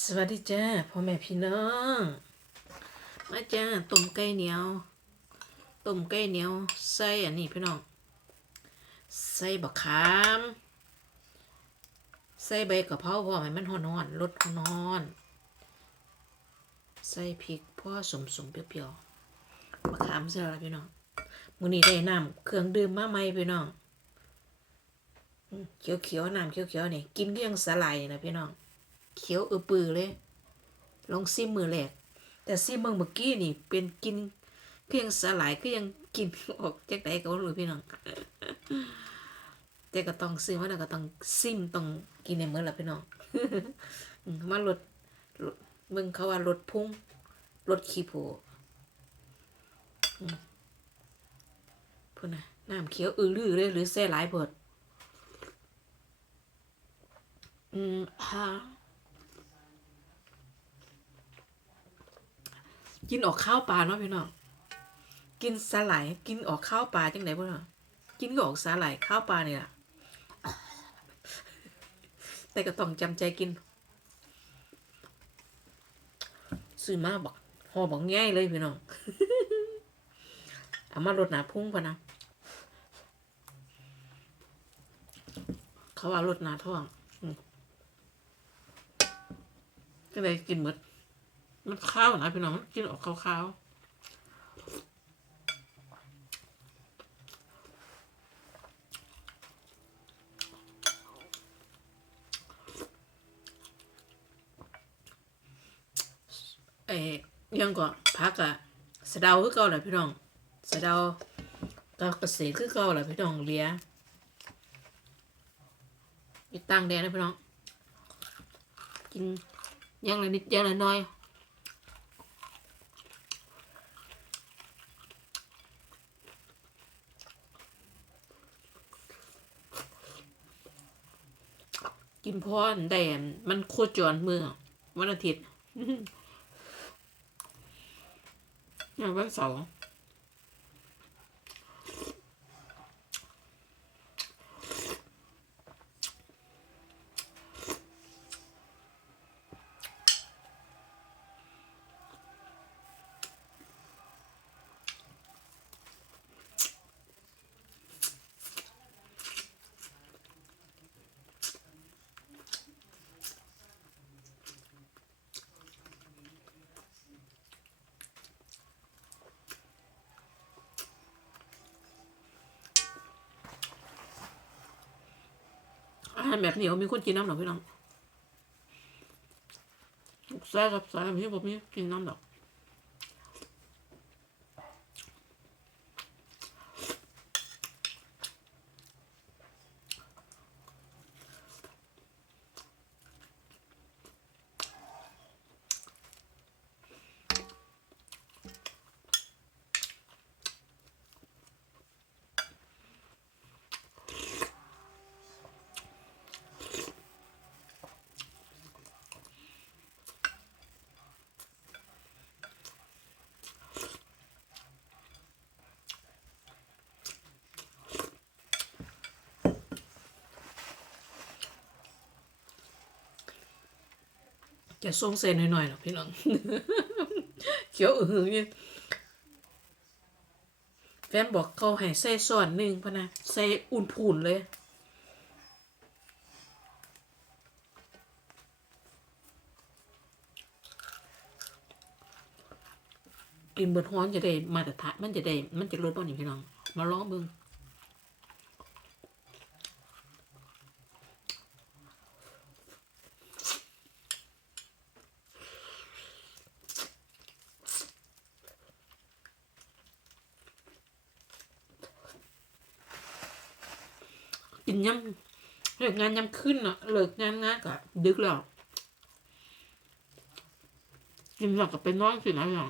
สวัสดีจ้าพ่อแม่พี่น้อง มาจ้าต้มไก่เหนียวต้มไก่เหนียวใส่อันนี้พี่น้อง ใส่บักขาม ใส่ใบกะเพราพอมให้มันหอนๆลดหอนใส่พริกพ่อสมสมๆเปรี้ยวๆบักขามใส่แล้วพี่น้องมื้อนี้ได้น้ำเครื่องดื่มมาใหม่พี่น้องเขียวๆน้ำเขียวๆนี่กินเรื่องสลายนะพี่น้อง เขียวเอือปือเลยลองซิมมือแรกแต่ซิมเมือเมื่อกี้นี่ เป็นกิน เพียงสลายก็ยังกินออกจากไหนก็บ่รู้พี่น้องแต่ก็ต้องซื้อมาแล้วก็ต้องซิมต้องกินในมื้อละพี่น้องมาลดลดเบิ่งเขาว่าลดพุ่งลดขี้ผอืมพุ่นน่ะน้ำเขียวอือลือเลยหรือแซ่หลายเบิดอืมฮะ กินออกข้าวปลาเนาะพี่น้องกินสาหร่ายกินออกข้าวปลาจังไหนบ่เนาะกินก็ออกสาหร่ายข้าวปลานี่ล่ะแต่ก็ต้องจำใจกินซื้อมาบอกห่อบอกง่ายเลยพี่น้องเอามาลดหนาพุ่งพะนะเขาว่าลดหนาท้องก็เลยกินหมด มันข้าวนะพี่น้องกินออกขาวๆเอ้ยยังก็พักอะสะเดาคือเก่าแหละพี่น้องสะเดาก็เกษตรคือเก่าแหละพี่น้องเลี้ยอีกตังแดงนะพี่น้องกินยังละนิดยังละน้อย กินพรแดนมันโคจรเมื่อวันอาทิตย์เนี่ยวันเสาร์ หานแบบเหนียวมีคนกินน้ำหรอพี่น้องแซ่กับแซ่บพี่ผมมีกินน้ำดอก จะส่งเซนหน่อยๆหรอพี่น้องเขียวอือหือเนี่ยแฟนบอกเขาให้ใส่ส่วนหนึ่งพะนะใส่อุ่นผุนเลยกินเบิดฮ้อนจะได้มาตรฐานมันจะได้ มันจะลดบ้างนี่พี่น้อง มาลองเบิ่ง กินย่ำเลิกงานย่ำขึ้นอะเลิกงานงานกะดึกแล้วกินหลักกับเป็นน้องสินะอย่าง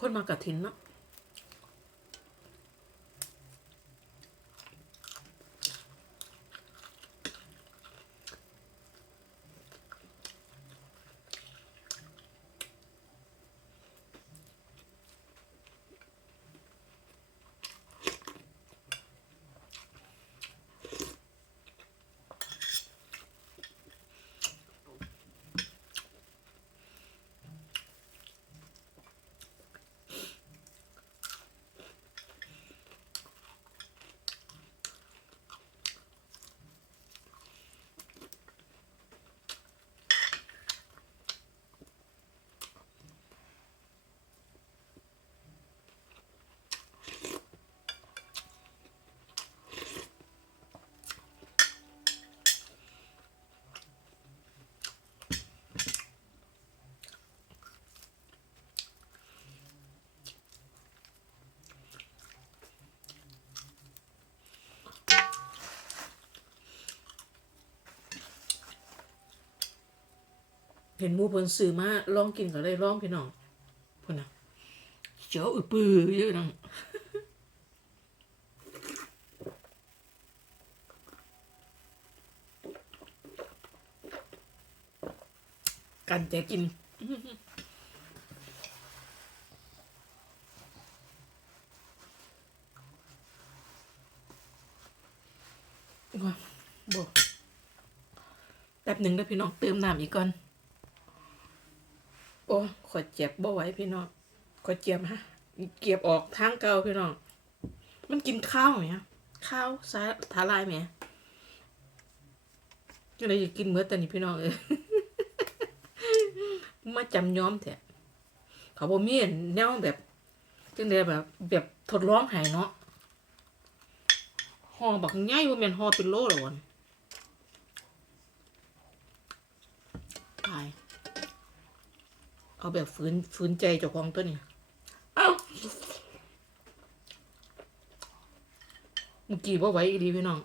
คนมากระถินเนาะ เห็นมูเพิ่นซื้อมาลองกินก็เลยลองพี่น้องพุ่นน่ะเจ้าอึปือเยอะนังกันแต่กินว้าบ่แป๊บหนึ่งนะพี่น้องเติมน้ำอีกก่อน อ้ขอเจ็บบ่ไหวพี่น้องขอเจ็บฮะ เก็บออกทางเก่าพี่น้อง มันกินข้าวไหมข้าวสาทาลายไหมก็เลยจะกินเมื่อต่นี้พี่น้องเออมาจำย้อมแท้เขาบอกมีแนวแบบจังเดียแบบ แบบทดลองหายเนาะห่อบักง่ายว่าแม่นห่อเป็นโลหรอวัน เอาแบบฝืนฝืนใจเจ้าของตัวนี้เอ้าเมื่อกี้ว่าไหว้อีดีพี่น้อง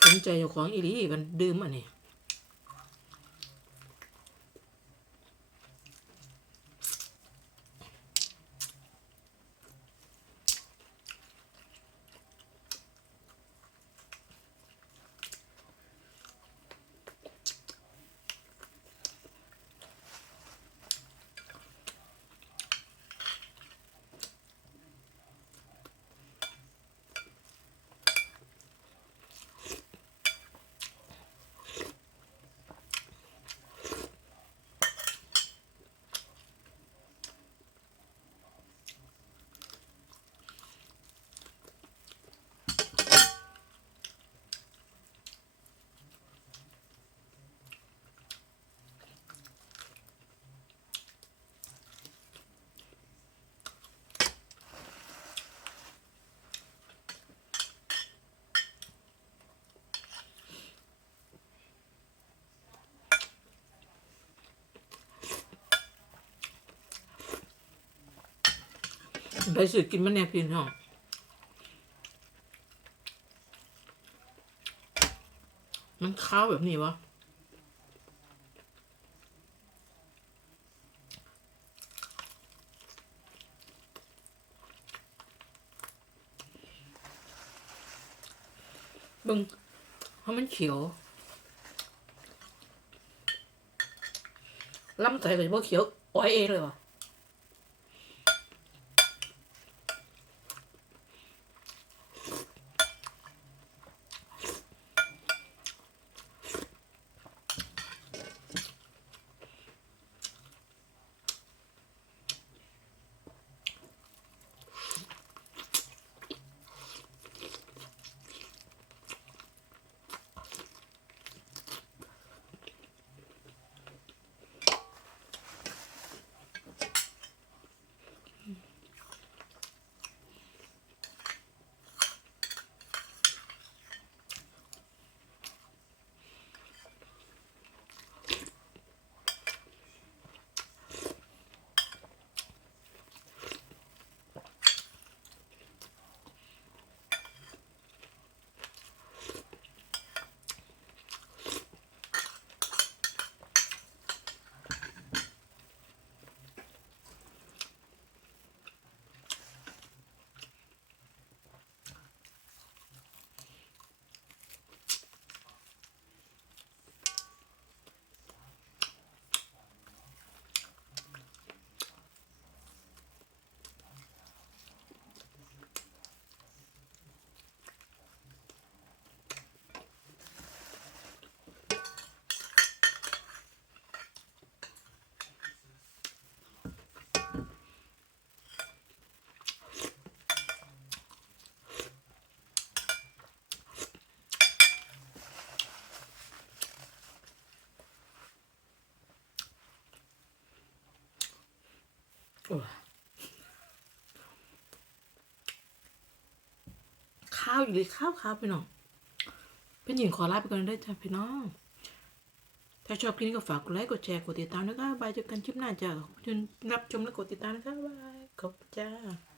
ฝืนใจเจ้าของอีดีมันดื่มอันนี้ ไปสือกินมันแน่พี่น้องมันข้าวแบบนี้วะบึงเพราะมันเขียวลำใส่เลยว่าเขียวอ้อยเองเลยวะ ข้าวอยู่เลยข้าวข้าวพี่น้องเป็นหญิงขอลาไปก่อนได้จ้ะพี่น้อง ถ้าชอบคลิปนี้ก็ฝากกดไลค์กดแชร์กดติดตามนะคะบายเจอกันคลิปหน้าจ้ะขอบคุณรับชมและกดติดตามนะคะบายขอบคุณจ้า